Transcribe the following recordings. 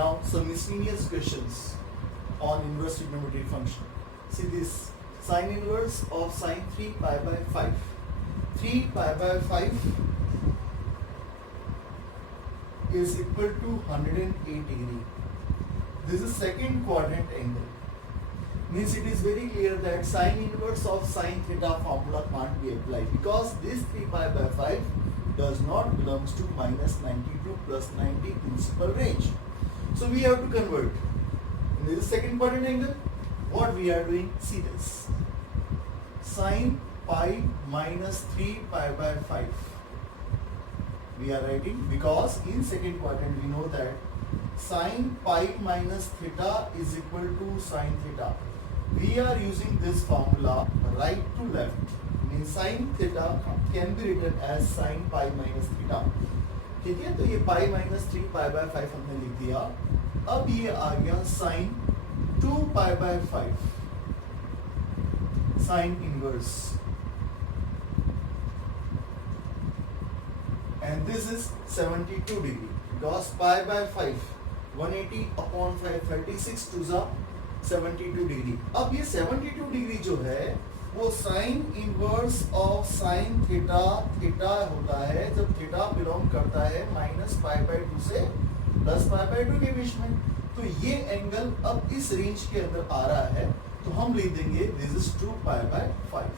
Now some miscellaneous questions on inverse trigonometric function. See this, sine inverse of sine 3 pi by 5. 3 pi by 5 is equal to 108 degree. This is second quadrant angle. Means it is very clear that sine inverse of sine theta formula can't be applied because this 3 pi by 5 does not belongs to minus 90 to plus 90 principal range. So we have to convert. This is second quadrant angle. What we are doing, see this. Sine pi minus 3 pi by 5. We are writing because in second quadrant we know that sine pi minus theta is equal to sine theta. We are using this formula right to left. Means sine theta can be written as sine pi minus theta. ठीक है, तो ये pi minus 3 pi by 5 हमने लिख दिया. अब ये आ गया sin 2 pi by 5 sin inverse, and this is 72 degree because pi by 5 180 upon 5 36 to the 72 degree. अब ये 72 डिग्री जो है वो sign inverse of sine theta theta होता है जब थीटा बिलोंग करता है माइनस पाई बाय 2 से प्लस पाई बाय 2 के बीच में. तो ये एंगल अब इस रेंज के अंदर आ रहा है तो हम लिख देंगे दिस इज 2 पाई बाय 5.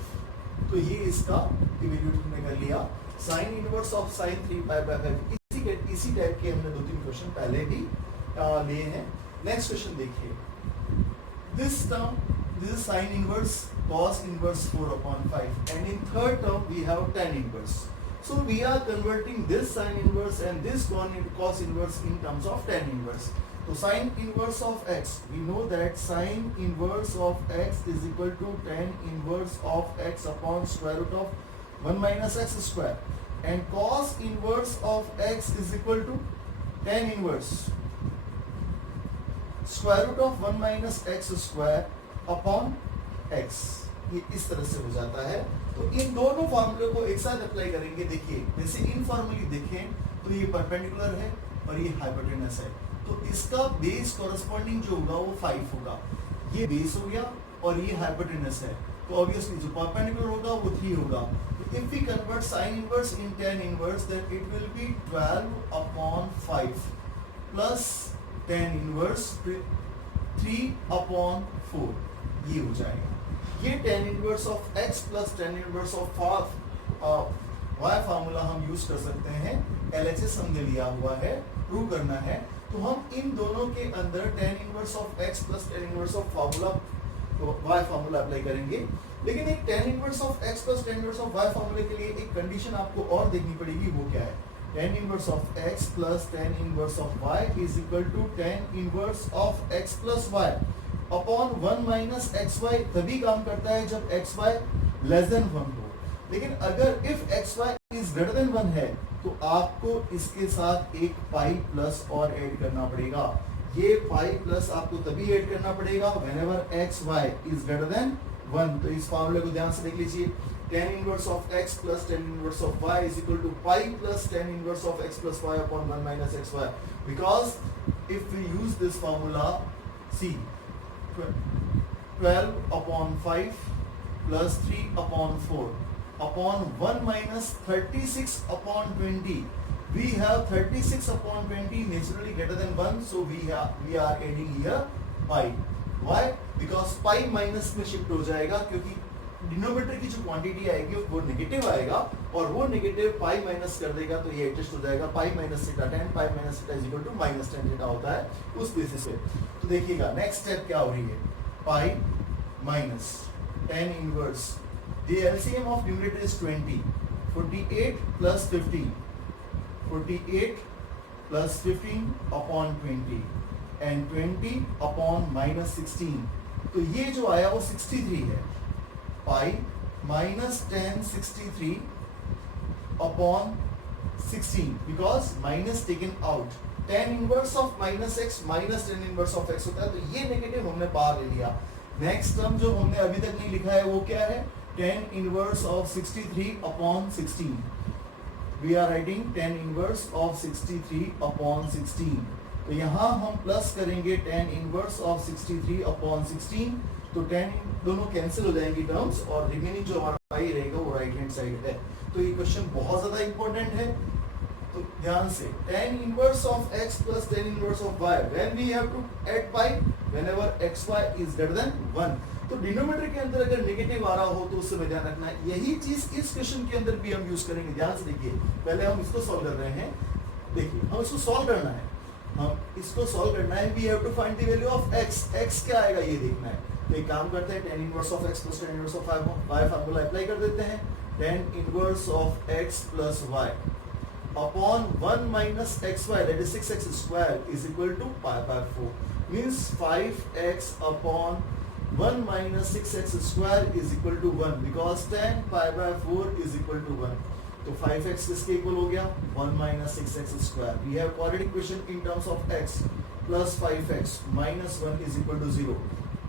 तो ये इसका इवेल्यूएट हमने कर लिया. Sign inverse of sign 3 pi bye 5 इसी टाइप के हमने 2-3 क्वेश्चन पहले भी लिए हैं. नेक्स्ट क्वेश्चन देखिए. This term, this is sine inverse, cos inverse 4 upon 5, and in third term we have tan inverse. So we are converting this sine inverse and this cos inverse in terms of tan inverse. So sine inverse of x, we know that sine inverse of x is equal to tan inverse of x upon square root of 1 minus x square, and cos inverse of x is equal to tan inverse square root of 1 minus x square upon X. ये इस तरह से हो जाता है. तो इन दोनों फॉर्मूले को एक साथ अप्लाई करेंगे. देखिए जैसे इनफॉर्मली देखें तो ये परपेंडिकुलर है और ये हाइपोटेनस है. तो इसका बेस कॉरेस्पॉन्डिंग जो होगा वो 5 होगा. ये बेस हो गया और ये हाइपोटेनस है. तो ऑब्वियसली जो परपेंडिकुलर होगा वो 3 होगा. If we convert sine inverse in tan inverse then it will be 12 upon 5 plus tan inverse 3 upon 4. ये हो जाएगा. ये tan inverse of x plus tan inverse of y formula हम यूज कर सकते हैं. LHS हमने लिया हुआ है, प्रूव करना है. तो हम इन दोनों के अंदर tan inverse of x plus tan inverse of y formula apply करेंगे. लेकिन एक tan inverse of x plus tan inverse of y फार्मूले के लिए एक कंडीशन आपको और देखनी पड़ेगी. वो क्या है? tan inverse of x plus tan inverse of y is equal to tan inverse of x plus y upon 1 minus xy. तभी काम करता है जब xy less than 1 हो. लेकिन अगर if xy is greater than 1 है तो आपको इसके साथ एक पाई प्लस और ऐड करना पड़ेगा. ये पाई प्लस आपको तभी ऐड करना पड़ेगा whenever xy is greater than 1. तो इस फॉर्मूले को ध्यान से देख लीजिए. tan inverse of x plus tan inverse of y is equal to pi plus tan inverse of x plus y upon 1 minus xy. Because if we use this formula, see 12 upon 5 plus 3 upon 4 upon 1 minus 36 upon 20. We have 36 upon 20 naturally greater than 1, so we are adding here pi. Why? Because pi minus में shift हो जाएगा क्योंकि denominator की जो quantity आएगी वो negative आएगा और वो नेगेटिव पाई माइनस कर देगा तो ये एडजस्ट हो जाएगा. Pi minus theta tan, pi minus theta is equal to minus tan theta होता है उस बेसिस पे. तो देखिएगा नेक्स्ट स्टेप क्या हो रही है. Pi minus tan inverse, the LCM of numerator is 20. 48 plus 15, 48 plus 15 upon 20 and 20 upon minus 16. तो ये जो आया वो 63 है. Pi minus tan 63 upon 16 because minus taken out. tan inverse of minus x minus tan inverse of x होता है. तो ये नेगेटिव हमने बाहर ले लिया. नेक्स्ट टर्म जो हमने अभी तक नहीं लिखा है वो क्या है? tan inverse of 63 upon 16. We are writing tan inverse of 63 upon 16. तो तो यहाँ हम प्लस करेंगे tan इनवर्स ऑफ 63 अपॉन 16, तो tan दोनों कैंसिल हो जाएंगी टर्म्स और रिमेनिंग जो हमारा पाई रहेगा वो राइट हैंड साइड है। तो ये क्वेश्चन बहुत ज्यादा इंपॉर्टेंट है, तो ध्यान से tan inverse of x plus tan inverse of y when we have to add pi whenever xy is greater than 1। तो डिनोमिनेटर के अंदर अगर नेगेटिव आ रहा हो तो उससे ध्यान रखना है। यही चीज इस क्वेश्चन के अंदर भी हम यूज करेंगे। ध्यान से देखिए, पहले हम इसको सॉल्व कर रहे हैं। देखिए हम इसको सॉल्व करना है, हम इसको सॉल्व करना है। We have to find the value of x। x क्या आएगा ये देखना है। तो एक काम करते हैं, tan inverse of x plus tan inverse of y formula apply कर देते हैं। tan inverse of x plus y upon 1 minus xy, that is 6x square, is equal to pi by 4, means 5x upon 1 minus 6x square is equal to 1, because tan pi by 4 is equal to 1. तो 5x किसके equal हो गया? 1 minus 6x square. We have quadratic equation in terms of x plus 5x minus 1 is equal to 0.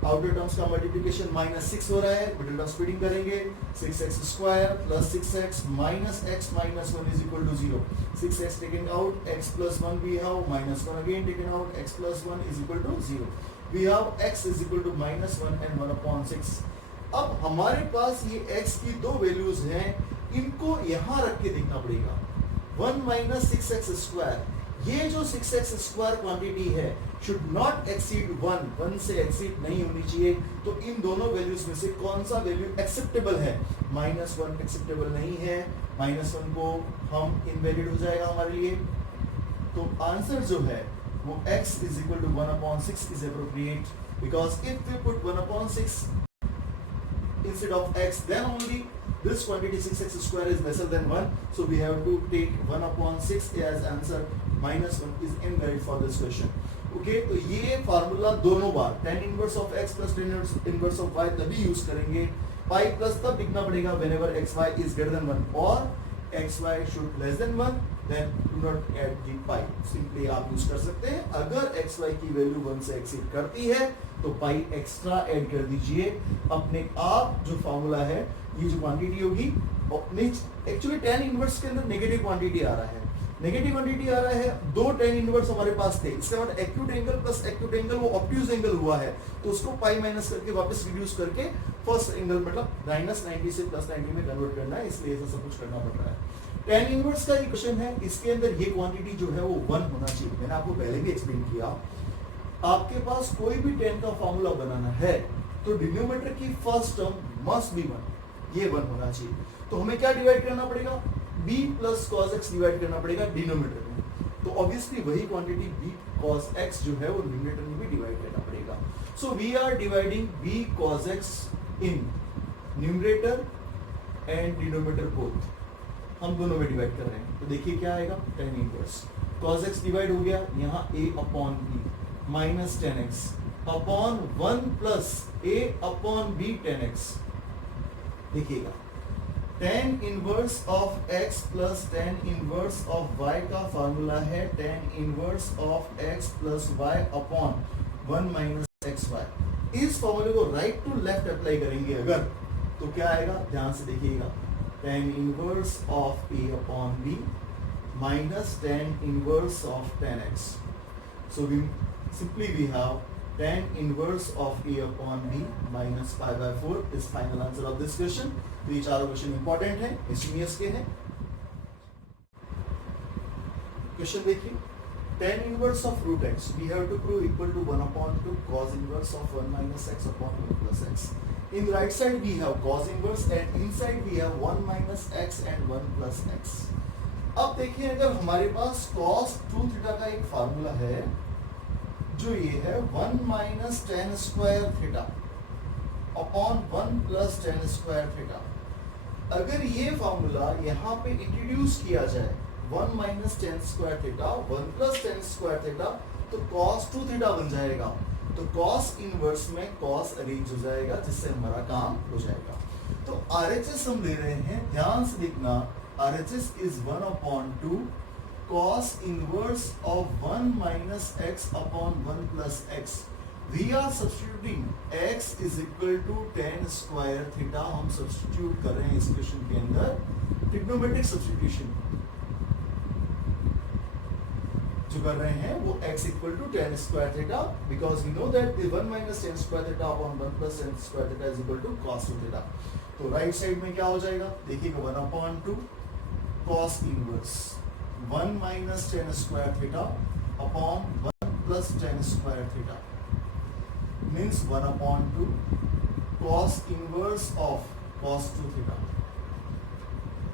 Outer terms का multiplication -6 हो रहा है, middle term splitting करेंगे। 6x square plus 6x minus x minus 1 is equal to 0। 6x taken out, x plus 1 we have, minus 1 again taken out, x plus 1 is equal to 0। We have x is equal to -1 and 1/6। अब हमारे पास ये x की दो values हैं, इनको यहाँ रख के देखना पड़ेगा। 1 माइनस 6x स्क्वायर, ये जो 6x स्क्वायर क्वांटिटी है शुड नॉट एक्सीड 1, 1 से एक्सीड नहीं होनी चाहिए। तो इन दोनों वैल्यूज में से कौन सा वैल्यू एक्सेप्टेबल है? -1 एक्सेप्टेबल नहीं है, -1 को हम इनवैलिड हो जाएगा हमारे लिए। तो आंसर जो है वो x is equal to 1/6 is appropriate, because if we put 1/6 instead of x, then only this quantity 6x square is lesser than 1, so we have to take 1/6 as answer। -1 is invalid for this question। okay, तो ये formula दोनों बार tan inverse of x plus tan inverse of y तभी use करेंगे। Pi plus तब लिखना पड़ेगा whenever xy is greater than 1 और xy should less than 1, then do not add the pi। Simply आप यूज कर सकते हैं, अगर xy की वैल्यू 1 से एक्सीड करती है तो पाई एक्स्ट्रा ऐड कर दीजिए। अपने आप जो फॉर्मूला है, ये जो क्वांटिटी होगी, एक्चुअली tan इनवर्स के अंदर नेगेटिव क्वांटिटी आ रहा है, नेगेटिव क्वांटिटी आ रहा है। दो tan इनवर्स हमारे पास थे, इसके बाद acute angle plus acute angle वो ऑब्ट्यूज एंगल हुआ है, तो उसको पाई माइनस करके वापस रिड्यूस करके फर्स्ट एंगल मतलब -90 से +90 में कन्वर्ट करना है, इसलिए ऐसा सब कुछ करना पड़ रहा है। tan इनवर्स का इक्वेशन है, इसके अंदर ये क्वांटिटी जो है वो 1 होना चाहिए। मैंने आपको पहले भी एक्सप्लेन किया, आपके पास कोई भी tan का फॉर्मूला बनाना है तो डिनोमिनेटर की फर्स्ट टर्म मस्ट बी 1, ये 1 होना चाहिए। तो हमें क्या डिवाइड करना पड़ेगा? b plus cos x divide करना पड़ेगा डिनोमिनेटर में। तो ऑब्वियसली वही क्वांटिटी b cos x जो है वो न्यूमरेटर में भी डिवाइड करना पड़ेगा। So we are dividing b cos x in numerator and denominator both, हम दोनों में डिवाइड कर रहे हैं। तो देखिए क्या आएगा, tan inverse cos x divide हो गया, यहाँ a upon b minus tan x upon 1 plus a upon b tan x। देखिएगा tan inverse of x plus tan inverse of y का फार्मूला है tan inverse of x plus y upon 1 minus xy। इस फॉर्मूले को right to left apply करेंगे अगर, तो क्या आएगा? ध्यान से देखिएगा, tan inverse of a upon b minus tan inverse of tan x। So simply we have tan inverse of a upon b minus pi by 4 is final answer of this question। तो ये चारों question important हैं, engineers के हैं। Question देखिए, tan inverse of root x we have to prove equal to 1/2 cos inverse of 1 minus x upon 1 plus x। In the right side we have cos inverse and inside we have 1 minus x and 1 plus x। अब देखिए, अगर हमारे पास cos 2 theta का एक formula है जो ये है 1 minus tan square theta upon 1 plus tan square theta. अगर ये फार्मूला यहाँ पे इंट्रोड्यूस किया जाए 1 minus tan square theta 1 plus tan square theta, तो cos 2 थीटा बन जाएगा। तो cos इनवर्स में cos अरेंज हो जाएगा, जिससे हमारा काम हो जाएगा। तो RHS हम ले रहे हैं, ध्यान से देखना, RHS is 1/2 cos inverse of 1 minus x upon 1 plus x। We are substituting x is equal to tan square theta, हम सब्स्टिट्यूट कर रहे हैं इस क्वेश्चन के अंदर, ट्रिग्नोमेट्रिक सब्स्टिट्यूशन। जो कर रहे हैं वो x equal to tan square theta, because we know that the 1 minus tan square theta upon 1 plus tan square theta is equal to cos 2 theta. तो राइट साइड में क्या हो जाएगा, देखिएगा 1 upon 2 cos inverse 1 minus tan square theta upon 1 plus tan square theta means 1 upon 2 cos inverse of cos 2 theta.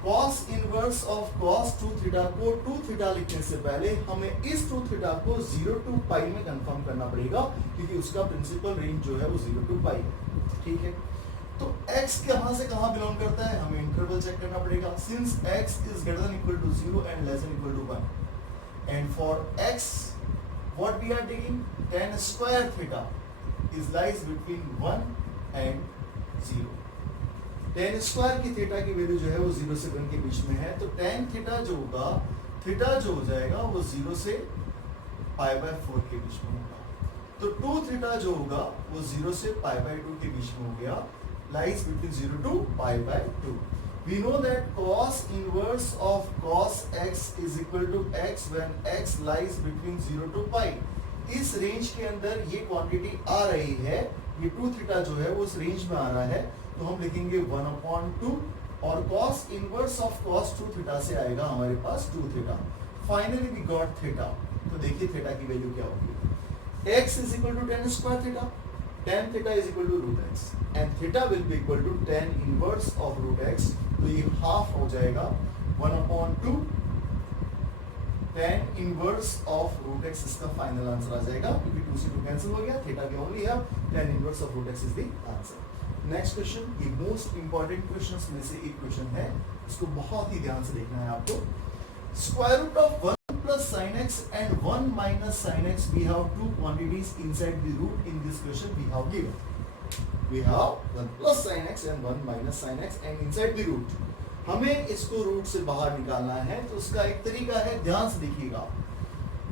cos inverse of cos 2 theta को 2 theta लिखने से पहले हमें इस 2 थीटा को 0 टू पाई में कंफर्म करना पड़ेगा, क्योंकि उसका प्रिंसिपल रेंज जो है वो 0 टू पाई है। ठीक है, तो x कहां से कहां बिलोंग करता है, हमें इंटरवल चेक करना पड़ेगा। Since x is greater than equal to 0 and less than equal to 1 and for x what we are taking tan square theta is lies between 1 and 0। tan square की theta की value जो है वो 0 से 1 के बीच में है, तो tan थीटा जो होगा, थीटा जो हो जाएगा वो 0 से पाई बाय 4 के बीच में होगा। तो 2 थीटा जो होगा वो 0 से पाई बाय 2 के बीच में हो गया, lies between 0 to pi by 2। We know that cos inverse of cos x is equal to x when x lies between 0 to pi. इस रेंज के अंदर ये क्वांटिटी आ रही है, ये 2 थीटा जो है वो उस रेंज में आ रहा है, तो हम लिखेंगे 1 अपॉन 2 और cos inverse of cos 2 theta से आएगा हमारे पास 2 theta. Finally we got theta. तो देखिए थीटा की वैल्यू क्या होगी, x is equal to tan square theta, tan theta is equal to root x and theta will be equal to tan inverse of root x। तो ये half हो जाएगा 1 upon 2 tan inverse of root x, इसका final answer आ जाएगा, क्योंकि 2 से 2 cancel हो गया, थीटा के ओनली है, tan inverse of root x is the answer. Next question, ये मोस्ट इंपॉर्टेंट क्वेश्चंस में से एक क्वेश्चन है, इसको बहुत ही ध्यान से देखना है आपको। Square root of 1 plus sin x and 1 minus sin x, we have two quantities inside the root. In this question we have given, we have 1 plus sin x and 1 minus sin x and inside the root हमें इसको root से बाहर निकालना है। तो उसका एक तरीका है, ध्यान से देखिएगा,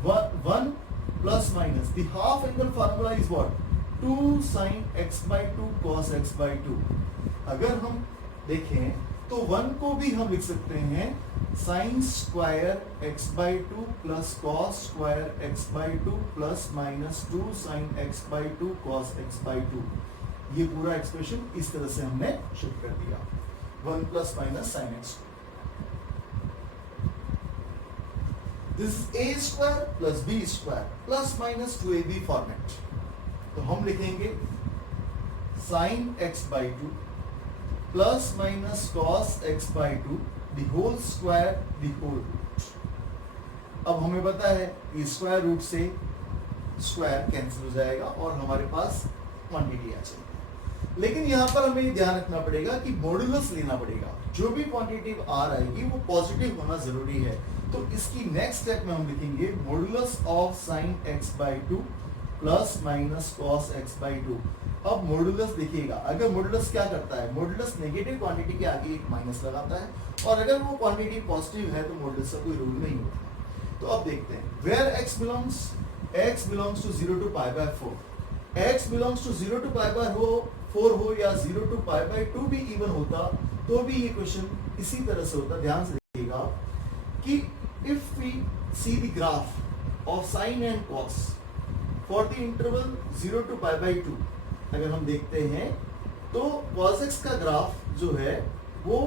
1 plus minus, the half angle formula is what, 2 sin x by 2 cos x by 2। अगर हम देखें तो 1 को भी हम लिख सकते हैं sin square x by 2 plus cos square x by 2 plus minus 2 sin x by 2 cos x by 2। ये पूरा एक्सप्रेशन इस तरह से हमने शिफ्ट कर दिया, 1 plus minus sin x। This is a square plus b square plus minus 2ab format. तो हम लिखेंगे sin x by 2 plus minus cos x by 2 the whole square the whole root। अब हमें पता है कि स्क्वायर रूट से square cancel हो जाएगा और हमारे पास क्वांटिटी आ जाएगी। लेकिन यहाँ पर हमें ध्यान रखना पड़ेगा कि मॉड्यूलस लेना पड़ेगा, जो भी क्वांटिटी आ आएगी वो पॉजिटिव होना जरूरी है। तो इसकी नेक्स्ट स्टेप में हम लिखेंगे modulus of sin x by 2 plus minus cos x by 2। अब मॉड्यूलस देखिएगा, अगर मॉड्यूलस क्या करता है, मॉड्यूलस नेगेटिव क्वांटिटी के आगे एक माइनस लगाता है, और अगर वो क्वांटिटी पॉजिटिव है तो मॉड्यूलस का कोई रूल नहीं होता। तो अब देखते हैं, where x belongs to 0 to pi by 4, x belongs to 0 to pi by 4 हो या 0 टू पाई बाय 2 भी इवन होता तो भी ये क्वेश्चन इसी तरह से होता। ध्यान से देखिएगा कि if we see the graph of sine and cos for the interval 0 to pi by 2, अगर हम देखते हैं तो cos x का ग्राफ जो है वो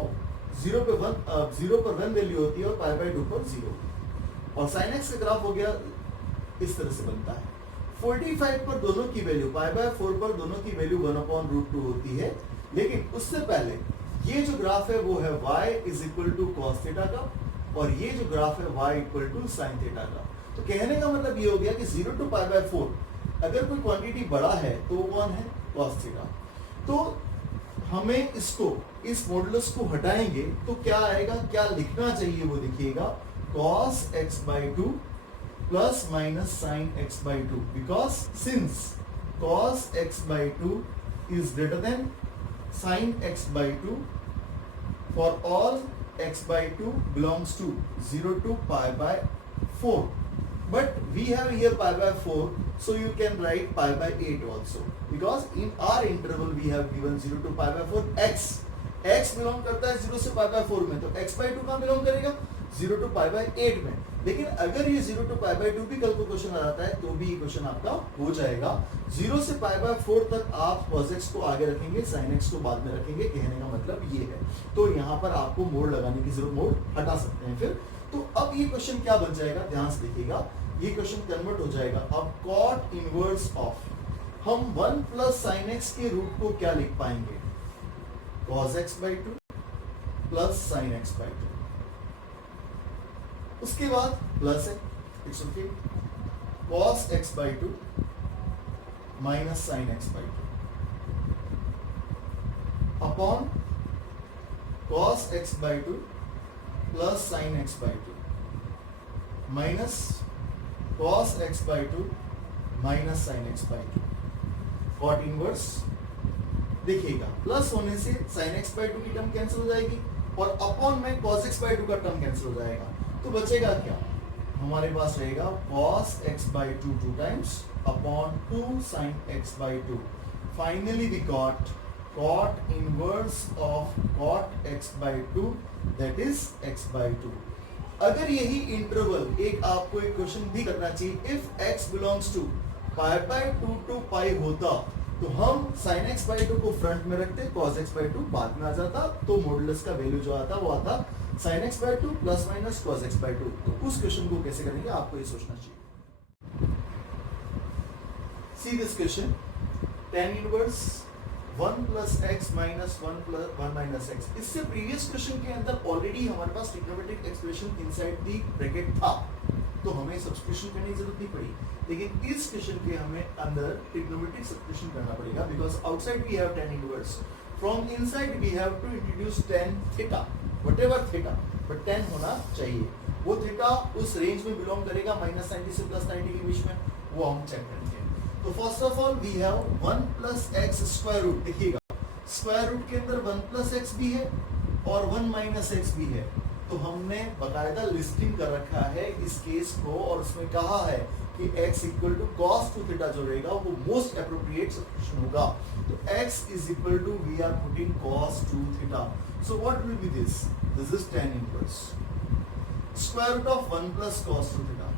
0 पर 1 वैल्यू होती है और पाई बाय 2 पर 0, और sin x का ग्राफ हो गया इस तरह से बनता है। 45 पर दोनों की वैल्यू, पाई बाय 4 पर दोनों की वैल्यू 1/√2 होती है। लेकिन उससे पहले ये जो ग्राफ है वो है y is equal to cos theta का, और ये जो ग्राफ है y equal to sin theta का। तो कहने का मतलब ये हो गया कि 0 टू पाई बाय 4 अगर कोई क्वांटिटी बड़ा है तो वो कौन है, cos थीटा। तो हमें इसको, इस मॉडुलस को हटाएंगे तो क्या आएगा, क्या लिखना चाहिए वो देखिएगा, cos x by 2 plus minus sin x by 2, because since cos x by 2 is greater than sin x by 2 for all x by 2 belongs to 0 to pi by 4, but we have here pi by 4, so you can write pi by 8 also, because in our interval we have given 0 to pi by 4 x belong करता है 0 से pi by 4 में, तो x by 2 कहाँ belong करेगा, 0 to pi by 8 में। लेकिन अगर ये 0 to पाई बाय 2 भी कल को क्वेश्चन आ जाता है तो भी ये क्वेश्चन आपका हो जाएगा। 0 से पाई बाय 4 तक आप cos x को आगे रखेंगे, sin x को बाद में रखेंगे, कहने का मतलब ये है। तो यहाँ पर आपको मोड लगाने की जरूरत, मोड हटा सकते हैं फिर। तो अब ये क्वेश्चन क्या बन जाएगा, ध्यान से देखिएगा, ये क्वेश्चन कन्वर्ट हो जाएगा अब cot इनवर्स ऑफ, हम 1 प्लस sin x के रूट को क्या लिख पाएंगे, cos x by 2 plus sin x by 2, उसके बाद प्लस है, it's okay, cos x by 2 minus sin x by 2 upon cos x by 2 plus sin x by 2 minus cos x by 2 minus sin x by 2। Cot inverse देखिएगा, plus होने से sin x by 2 की term cancel हो जाएगी और upon में cos x by 2 का term cancel हो जाएगा। तो बचेगा क्या, हमारे पास रहेगा cos x by 2 2 times upon 2 sin x by 2। Finally we got cot inverse of cot x by 2 that is x by 2। अगर यही इंटरवल एक आपको एक क्वेश्चन भी करना चाहिए, if x belongs to pi by 2 to pi होता तो हम sin x बाई 2 को फ्रंट में रखते, cos x बाई 2 बाद में आ जाता, तो मॉडुलस का वैल्यू जो आता वो आता sin x by 2 plus minus cos x by 2। तो उस क्वेश्चन को कैसे करेंगे आपको ये सोचना चाहिए। See this question, tan inverse 1 plus x minus 1 minus x। इससे प्रीवियस क्वेश्चन के अंदर ऑलरेडी हमारे पास trigonometric expression inside the bracket था, तो हमें सब्स्टिट्यूशन करने की जरूरत नहीं पड़ी। लेकिन इस क्वेश्चन के हमें अंदर ट्रिग्नोमेट्रिक सब्स्टिट्यूशन करना पड़ेगा, because outside we have tan inverse, from inside we have to introduce tan theta, whatever theta, but tan होना चाहिए। वो थीटा उस रेंज में बिलोंग करेगा माइनस 90 से प्लस 90 के बीच में, वो हम चेक करेंगे। तो first of all we have 1 plus x square root, देखिएगा स्क्वायर रूट के अंदर 1 प्लस एक्स भी है और 1 माइनस एक्स भी है, तो हमने बकायदा लिस्टिंग कर रखा है इस केस को, और उसमें कहा है कि x equal to cos 2 theta जो रहेगा वो मोस्ट एप्रोप्रिएट सब्स्टिट्यूशन होगा। तो x is equal to we are putting cos 2 theta, so what will be this, this is tan inverse square root of 1 plus cos 2 theta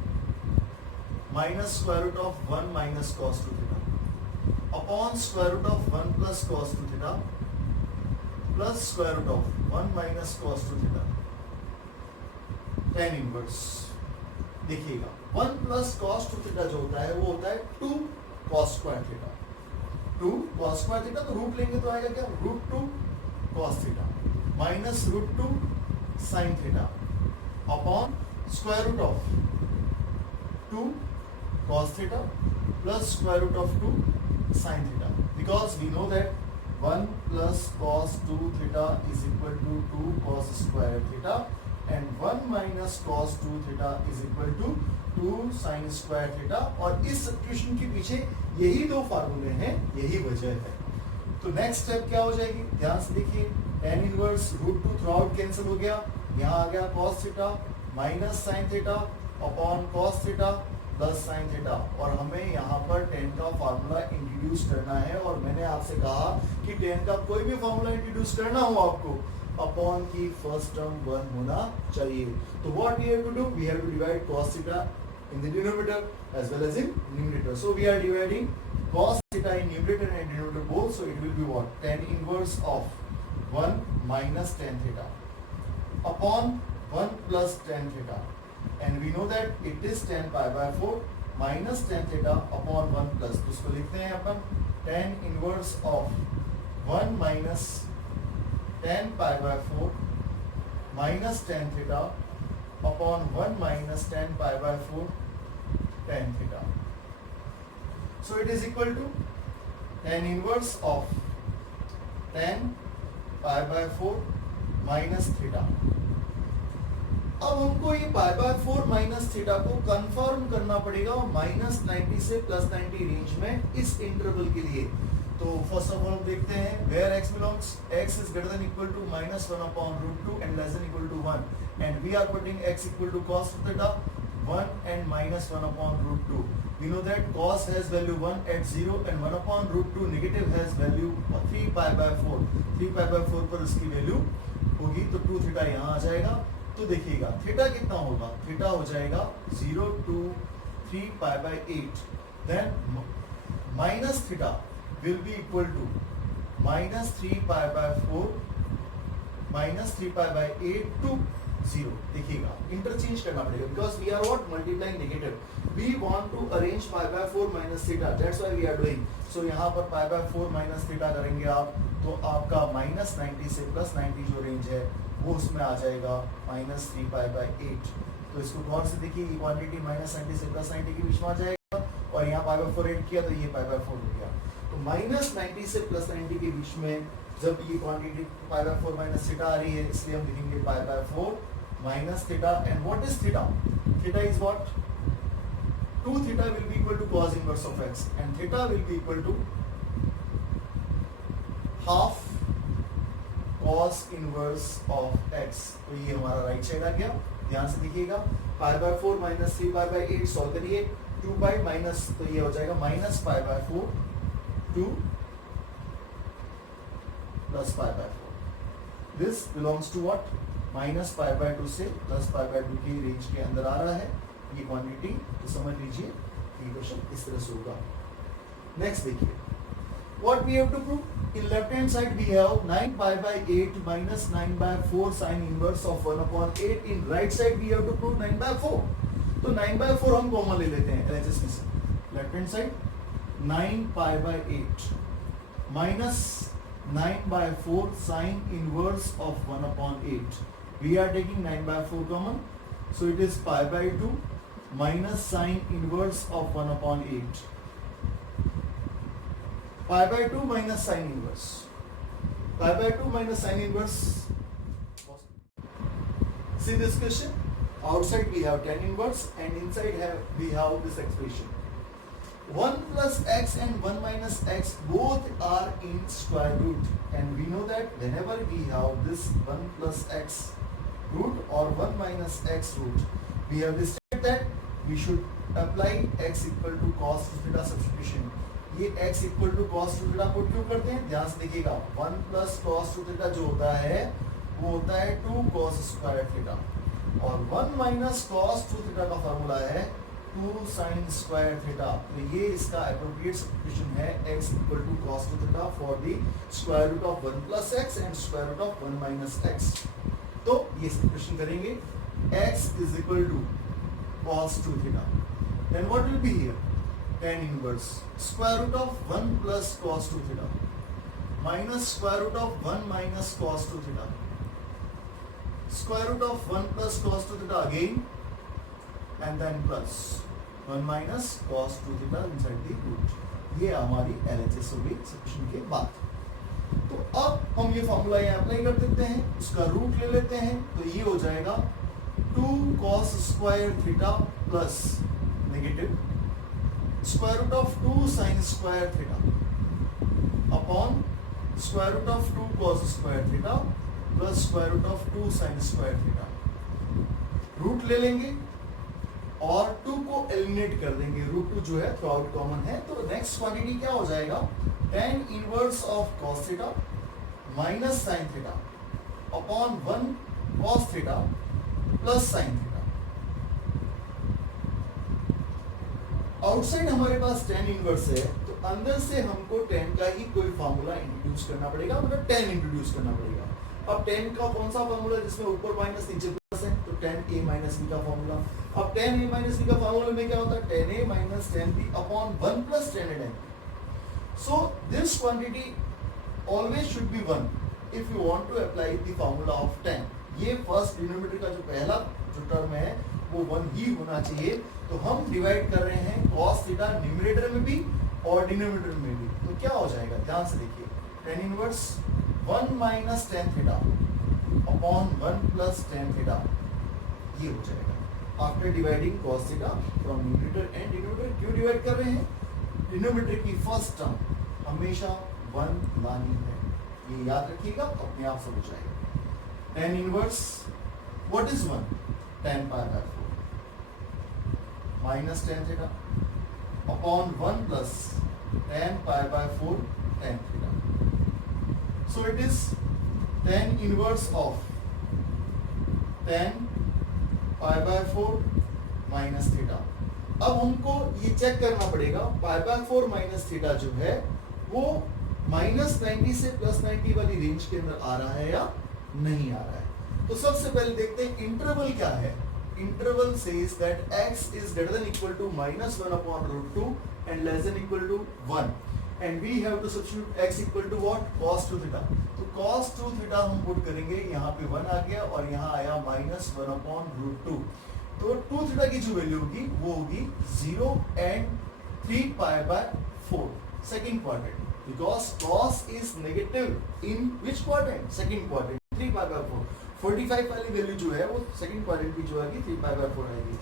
minus square root of 1 minus cos 2 theta upon square root of 1 plus cos 2 theta plus square root of 1 minus cos 2 theta. tan inverse देखिएगा 1 plus cos 2 theta जो होता है वो होता है 2 cos square theta, 2 cos square theta, तो root लेंगे तो आएगा क्या, root 2 cos theta minus root 2 sin theta upon square root of 2 cos theta plus square root of 2 sin theta, because we know that 1 plus cos 2 theta is equal to 2 cos square theta and 1 minus cos 2 theta is equal to 2 sin square theta। और इस substitution के पीछे यही दो फार्मूले हैं, यही वजह है। तो नेक्स्ट स्टेप क्या हो जाएगी, ध्यान से देखिए, tan inverse root 2 throughout cancel हो गया, यहाँ आ गया cos theta minus sin theta upon cos theta plus sin theta, और हमें यहाँ पर tan का फार्मूला इंट्रोड्यूस करना है। और मैंने आपसे कहा कि tan का कोई भी फार्मूला इंट्रोड्यूस करना हो आपको, अपॉन की फर्स्ट टर्म 1 होना चाहिए। तो what we have to do, we have to divide cos theta in the denominator as well as in numerator. So we are dividing cos theta in numerator and denominator both, so it will be what, tan inverse of 1 minus tan theta upon 1 plus tan theta, and we know that it is tan pi by 4 minus tan theta upon 1 plus, तो इसको लिखते हैं अपन tan inverse of 1 minus tan pi by 4 minus tan theta upon 1 minus tan pi by 4 tan theta. So it is equal to tan inverse of tan pi by 4 minus theta. अब हमको ये pi by 4 minus theta को confirm करना पड़ेगा minus 90 से plus 90 range में इस interval के लिए। तो फर्स्ट ऑफ ऑल देखते हैं where x belongs, x is greater than equal to minus 1 upon root 2 and less than equal to 1, and we are putting x equal to cos theta 1 and minus 1 upon root 2. We know that cos has value 1 at 0 and 1 upon root 2 negative has value 3 pi by 4. 3 pi by 4 पर इसकी value होगी, तो 2 theta यहाँ आ जाएगा तो देखिएगा theta कितना होगा, थीटा हो जाएगा 0 to 3 pi by 8, then minus theta will be equal to minus 3 pi by 4 minus 3 pi by 8 to 0. देखिएगा इंटरचेंज करना पड़ेगा because we are what multiplying negative, we want to arrange pi by 4 minus theta, that's why we are doing. So यहाँ पर पाई by 4 minus theta करेंगे आप तो आपका minus 90 से प्लस 90 जो रेंज है वो उसमें आ जाएगा माइनस 3 पाई बाय 8. तो इसको गौर से देखिए, ये क्वांटिटी माइनस 90 से प्लस 90 के बीच में आ जाएगा और यहाँ पाई बाय 4 ऐड किया तो ये पाई बाय 4 हो गया. तो माइनस 90 से प्लस 90 के बीच में जब ये quantity pi by 4 minus theta आ रही है इसलिए हम लिखेंगे pi by 4 minus theta. And what is theta? Theta is what? 2 theta will be equal to cos inverse of x and theta will be equal to half cos inverse of x. तो ये हमारा right side आ गया. ध्यान से देखिएगा, pi by 4 minus 3 pi by 8 solve करिए, 2 pi minus तो ये हो जाएगा minus pi by 4 2 plus pi by 4. This belongs to what? Minus pi by 2 से प्लस पाई बाय 2 की रेंज के अंदर आ रहा है ये क्वांटिटी. तो समझ लीजिए ये क्वेश्चन इस तरह से होगा. नेक्स्ट देखिए, what we have to prove. In left hand side we have 9 pi by 8 minus 9 by 4 sine inverse of 1 upon 8. In right side we have to prove 9 by 4. तो 9 बाय 4 हम कॉमन ले लेते हैं एलएचएस में से. Left hand side 9 pi by 8 minus 9 by 4 sine inverse of 1 upon 8. We are taking 9 by 4 common. So it is pi by 2 minus sine inverse of 1 upon 8. Pi by 2 minus sine inverse. Pi by 2 minus sine inverse. See this question? Outside we have tan inverse and inside we have this expression. 1 plus x and 1 minus x both are in square root, and we know that whenever we have this 1 plus x root or 1 minus x root, we have decided that we should apply x equal to cos theta substitution. ये x equal to cos theta put क्यों करते हैं? ध्यान से देखिएगा, 1 plus cos theta जो होता है वो होता है 2 cos square theta और 1 minus cos theta का फॉर्मूला है 2 sin square theta. तो ये इसका appropriate substitution है x equal to cos 2 theta for the square root of 1 plus x and square root of 1 minus x. तो ये substitution करेंगे, x is equal to cos 2 theta. Then what will be here? Tan inverse square root of 1 plus cos 2 theta minus square root of 1 minus cos 2 theta. Square root of 1 plus cos 2 theta again and then plus 1 minus cos 2 theta inside the root. ये हमारी LHS हो गई substitution के बाद. तो अब हम ये फॉर्मूला यहाँ अप्लाई कर देते हैं, उसका रूट ले लेते हैं तो ये हो जाएगा 2 cos square theta plus negative square root of 2 sin square theta upon square root of 2 cos square theta plus square root of 2 sin square theta. Root ले लेंगे और 2 को एलिमिनेट कर देंगे, रूट 2 जो है थ्रू आउट कॉमन है. तो नेक्स्ट क्वांटिटी क्या हो जाएगा? tan inverse of cos theta minus sin theta upon 1 cos theta plus sin theta. Outside हमारे पास tan इनवर्स है तो अंदर से हमको tan का ही कोई फार्मूला इंट्रोड्यूस करना पड़ेगा, मतलब tan इंट्रोड्यूस करना पड़ेगा. अब tan का कौन सा फार्मूला जिसमें ऊपर माइनस नीचे प्लस है? तो tan a माइनस b का फार्मूला. अब tan a माइनस b का फार्मूला में क्या होता है? tan a minus tan b upon 1 plus tan a tan b. So this quantity always should be 1 if you want to apply the formula of tan. ये first denominator का जो पहला जो टर्म है वो 1 ही होना चाहिए. तो हम डिवाइड कर रहे हैं cos थीटा न्यूमरेटर में भी और डिनोमिनेटर में भी. तो क्या हो जाएगा? ध्यान से देखिए, tan inverse 1 minus tan theta upon 1 plus tan theta ये हो जाएगा after dividing cos theta from numerator and denominator. क्यों डिवाइड कर रहे हैं? डिनोमिनेटर की फर्स्ट टर्म हमेशा 1 लानी है, ये याद रखिएगा, अपने आप समझ जाएगा. tan inverse what is 1? tan pi by 4 minus tan theta upon 1 plus tan pi by 4 tan theta. So it is tan inverse of tan pi by 4 minus theta. अब हमको ये चेक करना पड़ेगा पाई बाय 4 माइनस थीटा जो है वो minus 90 से plus 90 वाली रेंज के अंदर आ रहा है या नहीं आ रहा है। तो सबसे पहले देखते हैं इंटरवल क्या है। Interval says that x is greater than equal to minus 1 upon root 2 and less than equal to 1 and we have to substitute x equal to what, cos 2 theta। तो cos 2 theta हम put करेंगे, यहाँ पे 1 आ गया और यहाँ आया minus 1 upon root 2। तो 2 थीटा की जो वैल्यू होगी वो होगी 0 and 3 pi by 4 second quadrant, because cos is negative in which quadrant, second quadrant, 3 pi by 4। 45 वाली वैल्यू जो है वो सेकंड क्वाड्रेंट की जो आएगी 3 pi by 4 आएगी।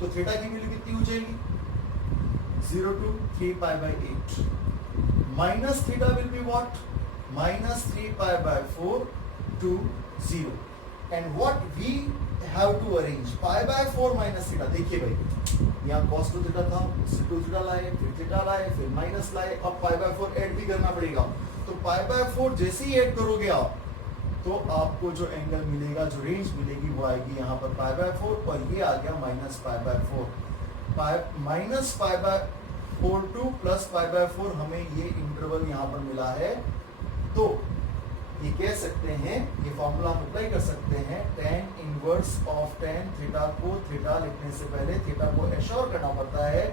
तो थीटा की वैल्यू कितनी हो जाएगी 0 to 3 pi by 8 minus theta will be what minus 3 pi by 4 to 0 and what we have to arrange pi by 4 minus theta। देखिए भाई यहाँ cos 2 थीटा था, उससे 2 थीटा लाए, फिर थीटा लाए, फिर माइनस लाए, अब pi by 4 ऐड भी करना पड़ेगा। तो pi by 4 जैसे ही ऐड करोगे आप तो आपको जो एंगल मिलेगा, जो रेंज मिलेगी वो आएगी यहाँ पर पाई बाय 4 और ये आ गया minus pi by 4। Minus pi by 4 two plus pi by 4 हमें ये इंटरवल यहाँ पर मिला है। तो ये कह सकते हैं, ये फॉर्मूला हम अप्लाई कर सकते हैं, tan inverse of tan theta को थीटा लिखने से पहले थीटा को एश्योर करना पड़ता है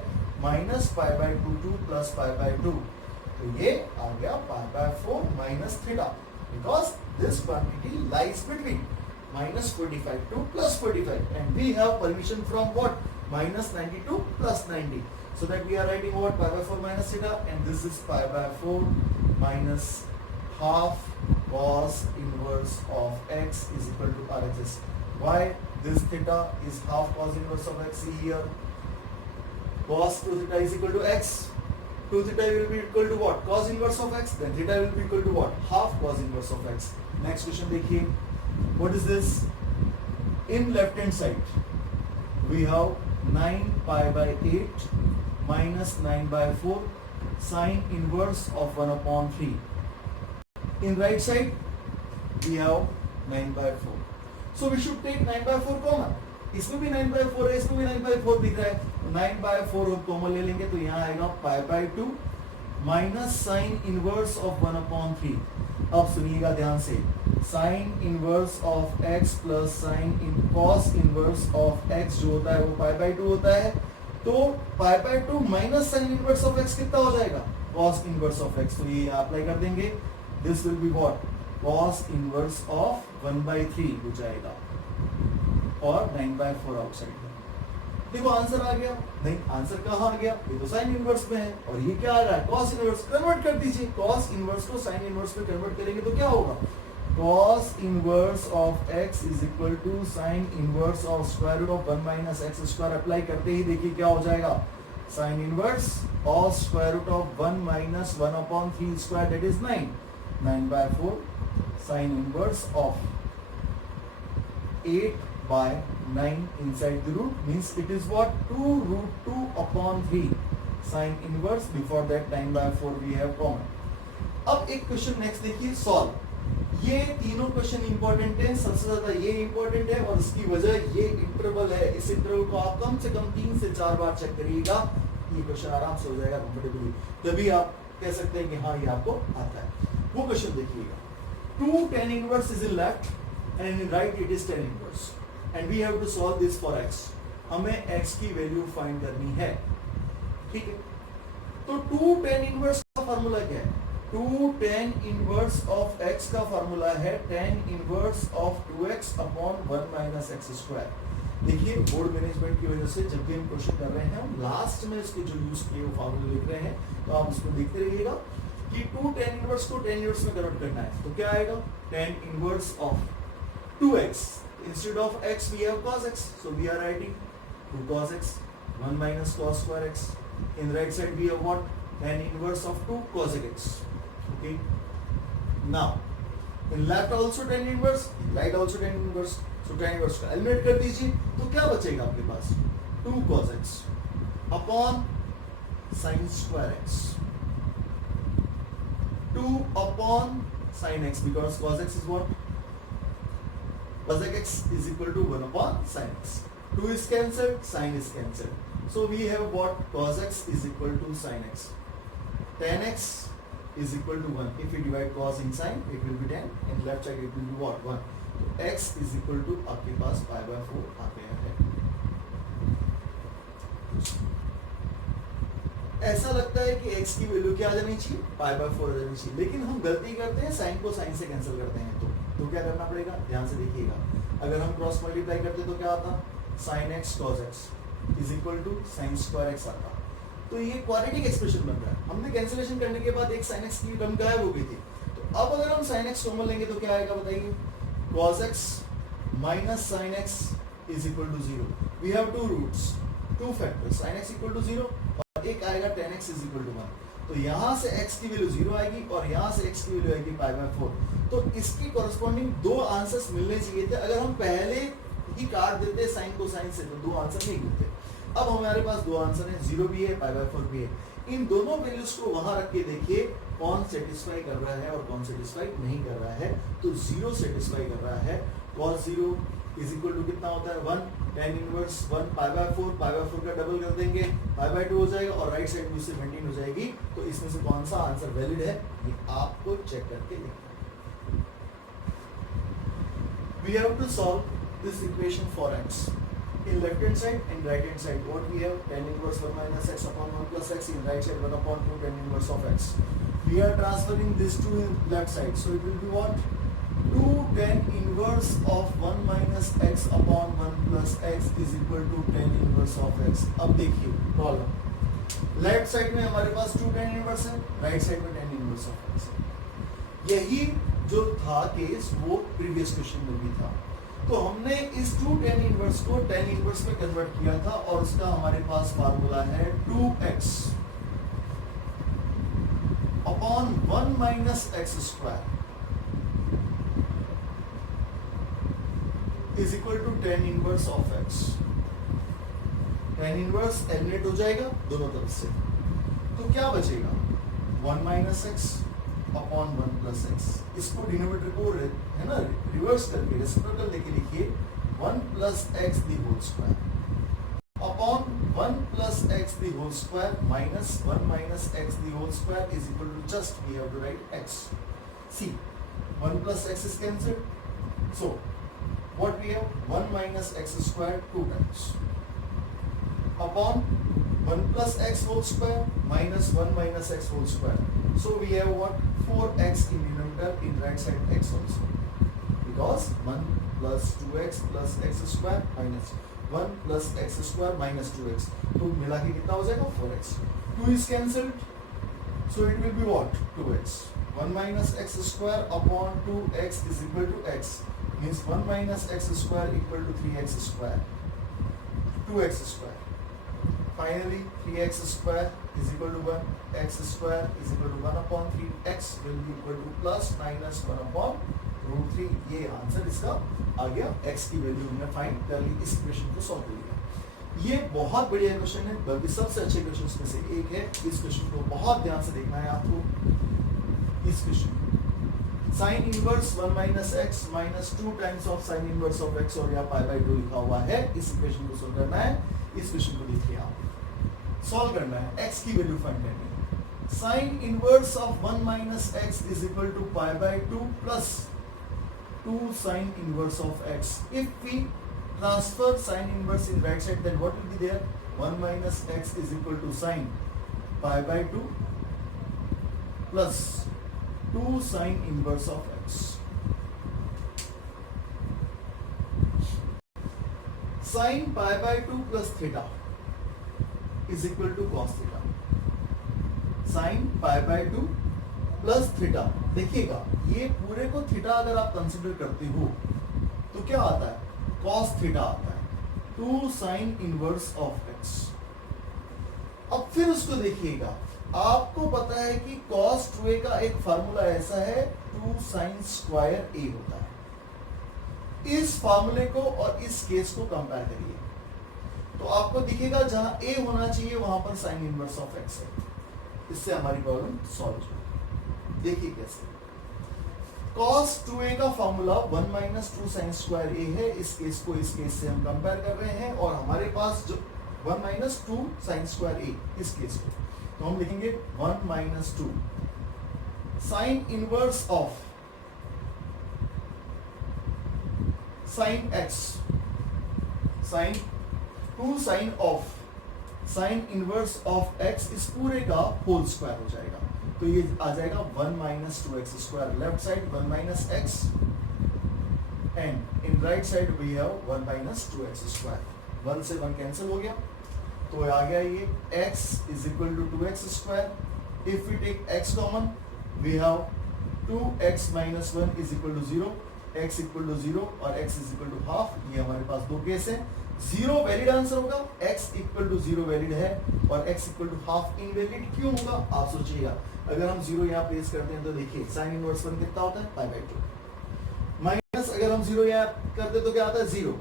minus pi by 2 two plus pi by 2। तो ये आ गया पाई by 4 minus theta, because this quantity lies between minus 45 to plus 45 and we have permission from what, minus 90 to plus 90, so that we are writing what, pi by 4 minus theta, and this is pi by 4 minus half cos inverse of x is equal to RHS। Why this theta is half cos inverse of x? See here, cos 2 theta is equal to x, 2 theta will be equal to what, cos inverse of x, then theta will be equal to what, half cos inverse of x। next question देखिए, what is this, in left hand side we have 9 pi by 8 minus 9 by 4 sin inverse of 1 upon 3। in right side we have 9 by 4, so we should take 9 by 4 common। इसमें भी 9 by 4 है, इसमें भी 9 by 4 दिख रहा है, 9 by 4 हम common ले लेंगे तो यहाँ आएगा pi by 2 minus sine inverse of 1 upon 3। अब सुनिएगा ध्यान से, sine inverse of x plus sine in cos inverse of x जो होता है वो पाई बाय 2 होता है। तो pi by 2 minus sine inverse of x कितना हो जाएगा, कॉस इनवर्स ऑफ x। तो ये अप्लाई कर देंगे, this will be what, cos inverse of 1 by 3 हो जाएगा और 9 by 4 आउटसाइड है। देखो आंसर आ गया, नहीं आंसर कहाँ आ गया, ये तो साइन इनवर्स में है और ये क्या आ रहा है, कॉस इनवर्स। कन्वर्ट कर दीजिए, कॉस इनवर्स को साइन इनवर्स में कन्वर्ट करेंगे तो क्या होगा, cos inverse of x is equal to sine inverse of square root of 1 minus x square. Apply करते ही देखिए क्या हो जाएगा, sine inverse of square root of 1 minus 1 upon 3 square, that is 9, 9 by 4 sine inverse of 8 by 9 inside the root means it is what, 2 root 2 upon 3 sin inverse, before that 9 by 4 we have common। अब एक question next देखिए, solve. ये तीनों question important है, सबसे ज्यादा ये important है और इसकी वजह ये इंटरवल है। इस इंटरवल को आप कम से कम 3 से 4 बार चेक करिएगा, ये क्वेश्चन आराम से हो जाएगा कंफर्टेबली, तभी आप कह सकते हैं कि हाँ ये आपको आता है। वो क्वेश्चन देखिएगा, 2 tan inverse is in left and in right it is tan inverse and we have to solve this for x। हमें x की वैल्यू फाइंड करनी है, ठीक है। तो 2 tan inverse का फार्मूला क्या है, 2 tan inverse of x का फार्मूला है tan inverse of 2x upon 1 minus x square। देखिए बोर्ड मैनेजमेंट की वजह से जब भी हम क्वेश्चन कर रहे हैं हम लास्ट में इसके जो यूज किए वो फार्मूला लिख रहे हैं, तो आप इसको देखते रहिएगा कि 2 tan इनवर्स को tan इनवर्स में कन्वर्ट करना है। तो क्या आएगा, tan inverse of 2x, instead of x we have cos x, so we are writing 2 cos x 1 minus cos square x। in right side we have what, tan inverse of 2 cos x। okay, now in left also tan inverse, in right also tan inverse, so tan inverse का eliminate कर दीजिए तो क्या बचेगा आपके पास, 2 cos x upon sin square x, 2 upon sin x, because cos x is what, cosec x is equal to 1 upon sin x. 2 is cancelled, sin is cancelled. So we have what cos x is equal to sin x. Tan x is equal to 1. If we divide cos in sin, it will be tan. In left side it will be what 1. तो x is equal to आपके पास pi by 4 आ गया है. ऐसा लगता है कि x की value क्या आ जानी चाहिए, pi by 4 आ जानी चाहिए, लेकिन हम गलती करते हैं, sin को sin से कैंसिल करते हैं. तो क्या करना पड़ेगा, ध्यान से देखिएगा. अगर हम क्रॉस मल्टीप्लाई करते तो क्या आता, sin x cos x is equal to sin square x आता. तो ये क्वाड्रेटिक एक्सप्रेशन बन रहा है. हमने कैंसिलेशन करने के बाद एक sin x की टर्म गायब हो गई थी. तो अब अगर हम sin x कॉमन लेंगे तो क्या आएगा बताइए, cos x minus sin x is equal to 0. We have two roots, two factors, sin x equal to 0 और एक आएगा tan x is equal to 1. तो यहाँ से x की वैल्यू 0 आएगी और यहाँ से x की वैल्यू आएगी pi by 4. तो इसकी कॉरेस्पॉन्डिंग दो आंसर्स मिलने चाहिए थे. अगर हम पहले ही काट देते साइन को साइन से तो दो आंसर नहीं मिलते. अब हमारे पास दो आंसर है, 0 भी है, pi by 4 भी है. इन दोनों वैल्यूज को वहां रख के देखिए कौन सेटिस्फाई कर रहा है और कौन सेटिस्फाई नहीं कर रहा है. तो 0 सेटिस्फाई कर रहा है. cos 0 इज इक्वल टू कितना होता है 1, tan इनवर्स 1 pi by 4 का डबल कर देंगे, pi by 2 हो जाएगा और राइट साइड भी उससे मेंटेन हो जाएगी. तो इसमें से कौन सा आंसर वैलिड है ये आपको चेक करके देखना. We have to solve this equation for x. In left hand side and right hand side, what we have, tan inverse 1 minus x upon 1 plus x. In right side 1 upon 2 tan inverse of x. We are transferring this 2 in left side, so it will be what, 2 tan inverse of 1 minus x upon 1 plus x is equal to tan inverse of x. अब देखिए problem, left side में हमारे पास 2 tan inverse है, right side में tan inverse of x है. यही जो था केस वो प्रीवियस क्वेश्चन में भी था. तो हमने इस 2 tan इनवर्स को tan इनवर्स में कन्वर्ट किया था और उसका हमारे पास फार्मूला है 2x upon 1 minus x square is equal to tan inverse of x. tan inverse eliminate हो जाएगा दोनों तरफ से, तो क्या बचेगा 1 minus x upon 1 plus x. इसको डिनोमिनेटर को है ना रिवर्स करके रेसिप्रोकल लेके लिखिए 1 plus x the whole square upon 1 plus x the whole square minus 1 minus x the whole square is equal to just we have to write x. See 1 plus x is cancelled, so what we have 1 minus x square 2 times upon 1 plus x whole square minus 1 minus x whole square. So we have what, 4x in denominator, in right side x also, because 1 plus 2x plus x square minus 1 plus x square minus 2x. तो मिला के कितना हो जाएगा 4x. 2 is cancelled, so it will be what, 2x. 1 minus x square upon 2x is equal to x, means 1 minus x square equal to 3x square, 2x square. Finally 3x square is equal to 1, x square is equal to 1 upon 3, x will be equal to plus minus 1 upon root 3. ये answer इसका आ गया. x की value हमने find कर ली, इस question को solve कर लिया. ये बहुत बढ़िया क्वेश्चन है, बल्कि सबसे अच्छे क्वेश्चन में से एक है. इस क्वेश्चन को बहुत ध्यान से देखना है आपको. इस question sine inverse 1 minus x minus 2 times of sine inverse of x और यहाँ पाई बाई 2 लिखा हुआ है. इस क्वेश्चन को सोल्व करना है. इस क्वेश्चन को देखिए आप, सॉल्व करना है, x की वैल्यू फाइंड करनी है. Sine inverse of 1 minus x is equal to pi by 2 plus 2 sine inverse of x. If we transfer sine inverse in right side, then what will be there, 1 minus x is equal to sine pi by 2 plus 2 sine inverse of x. Sine pi by 2 plus theta is equal to cos theta. Sin pi by 2 plus theta. देखिएगा ये पूरे को theta अगर आप consider करते हो तो क्या आता है, cos थीटा आता है, 2 sin इनवर्स ऑफ x. अब फिर उसको देखिएगा, आपको पता है कि cos 2a का एक फार्मूला ऐसा है 2 sin स्क्वायर a होता है. इस फार्मूले को और इस केस को कंपेयर करिए तो आपको दिखेगा जहां a होना चाहिए वहां पर साइन इनवर्स ऑफ x है. इससे हमारी प्रॉब्लम सॉल्व हो. देखिए कैसे, cos 2a का फॉर्मूला 1 माइनस 2 साइन स्क्वायर ए है। इस केस को इस केस से हम कंपेयर कर रहे हैं और हमारे पास जो 1 माइनस 2 साइन स्क्वायर ए इस केस को, तो हम लिखेंगे 1 minus 2 sine inverse of sine x, sine 2 sine of sine inverse of x इस पूरे का होल स्क्वायर हो जाएगा। तो ये आ जाएगा 1 minus 2x square, left side 1 minus x and in right side we have 1 minus 2x square. 1 से 1 कैंसिल हो गया तो आ गया ये x is equal to 2x square. If we take x common we have 2x minus 1 is equal to 0, x equal to 0 और x is equal to half. ये हमारे पास दो केस है। 0 वैलिड आंसर होगा, x इक्वल टू 0 वैलिड है और x equal to half invalid क्यों होगा आप सोचिएगा। अगर हम 0 यहाँ प्लेस करते हैं तो देखिए साइन इनवर्स 1 कितना होता है पाई बाय 2 माइनस, अगर हम 0 यहाँ करते तो क्या आता है 0,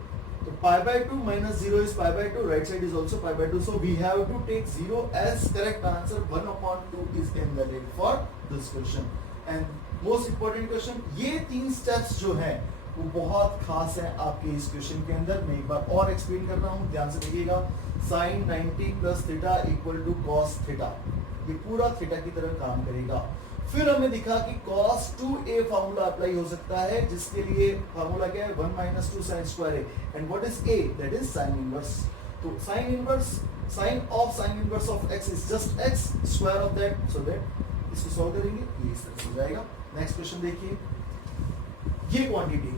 तो pi by 2 minus 0 is pi by 2, right side is also pi by 2, so we have to take 0 as correct answer. 1/2 is invalid for this question. And most important question, ये 3 स्टेप्स जो है वो बहुत खास है आपके इस क्वेश्चन के अंदर। मैं एक बार और एक्सप्लेन कर रहा हूँ, ध्यान से देखिएगा। Sine 90 plus theta equal to cos theta, ये पूरा थीटा की तरह काम करेगा। फिर हमें दिखा कि cos 2a फार्मूला अप्लाई हो सकता है, जिसके लिए फार्मूला क्या है 1 minus 2 sine square A and what is a, that is sine inverse. तो sine inverse, sine inverse of x is just x square of that, so that इसको solve करेंगे ये इस तरह से हो जाएगा। नेक्स्ट क्वेश्चन देखिए, ये क्वांटिटी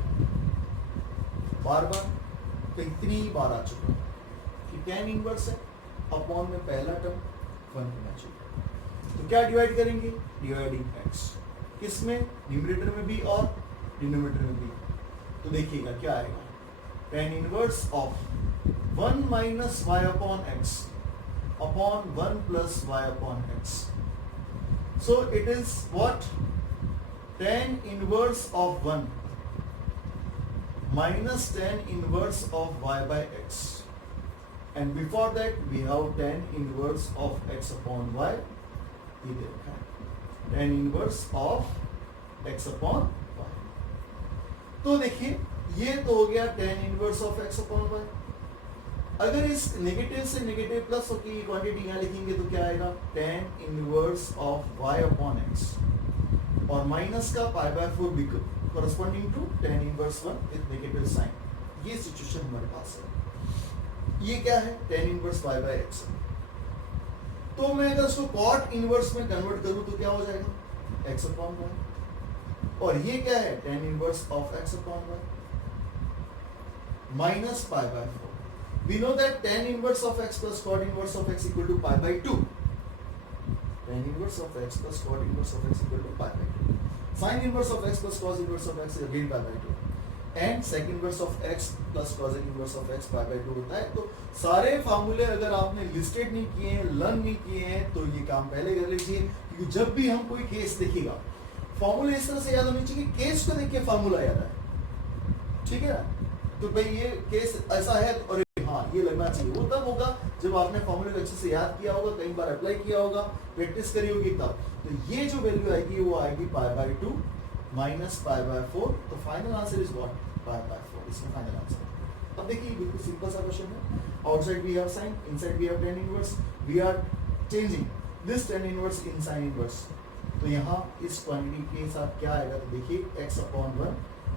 बार कितनी बार आ चुका कि tan इनवर्स है अपॉन में पहला टर्म 1 होना चाहिए, तो क्या डिवाइड करेंगे, डिवाइडिंग x, किसमें, न्यूमरेटर में भी और डिनोमिनेटर में भी। तो देखिएगा क्या आएगा, tan inverse of 1 minus y upon x upon 1 plus y upon x, so it is what, tan inverse of 1 minus tan inverse of y by x, and before that we have tan inverse of x upon y, ये देखा है tan inverse of x upon y। तो देखिए ये तो हो गया tan inverse of x upon y। अगर इस नेगेटिव से नेगेटिव प्लस की क्वांटिटी यहाँ लिखेंगे तो क्या आएगा, tan inverse of y upon x और माइनस का पाई by 4 corresponding to tan inverse 1 with negative sign। ये सिचुएशन हमारे पास है। ये क्या है, tan inverse y by x। तो मैं अगर इसको cot inverse में कन्वर्ट करूं तो क्या हो जाएगा, x upon y, और ये क्या है, tan inverse of x upon y minus pi by 4। We know that tan inverse of x plus cot inverse of x equal to pi by 2। tan inverse of x plus cot inverse of x equal to pi by 2। sin inverse of x plus cos inverse of x is again pi by 2 and sec inverse of x plus cosec inverse of x pi by 2 होता है। तो सारे फार्मूले अगर आपने listed नहीं किए हैं, लर्न नहीं किए हैं, तो ये काम पहले कर लीजिए, क्योंकि जब भी हम कोई केस देखिएगा फार्मूले इस तरह से याद होनी चाहिए, केस को देख के फार्मूला याद है, ठीक है। तो भाई ये केस ऐसा है और हाँ ये लगना चाहिए, वो तब होगा जब आपने फॉर्मूले को अच्छे से याद किया होगा, कई बार अप्लाई किया होगा, प्रैक्टिस करी होगी तब। तो ये जो वैल्यू आएगी वो आएगी पाई बाय 2 माइनस पाई बाय 4। तो final answer is what, pi by 4, इसमें फाइनल आंसर। अब देखिए बिल्कुल सिंपल सा क्वेश्चन है, outside we have sine, inside we have tan inverse, we are changing this tan inverse in sine inverse. तो यहाँ इस क्वांटिटी के साथ क्या आएगा, तो देखिए x अपॉन 1,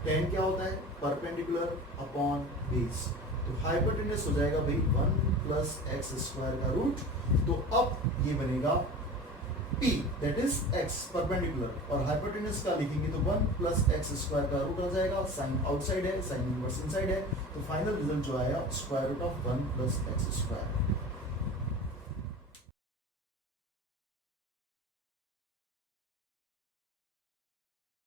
tan क्या होता है, परपेंडिकुलर अपॉन बेस, तो हाइपोटेनस हो जाएगा भाई 1 प्लस एक्स स्क्वायर का रूट। तो अब ये बनेगा p, that is x perpendicular, और हाइपोटेनस का लिखेंगे तो 1 प्लस एक्स स्क्वायर का रूट आ जाएगा, साइन आउटसाइड है, साइन इनवर्स इनसाइड है, तो फाइनल रिजल्ट जो आएगा square root of 1 plus x square.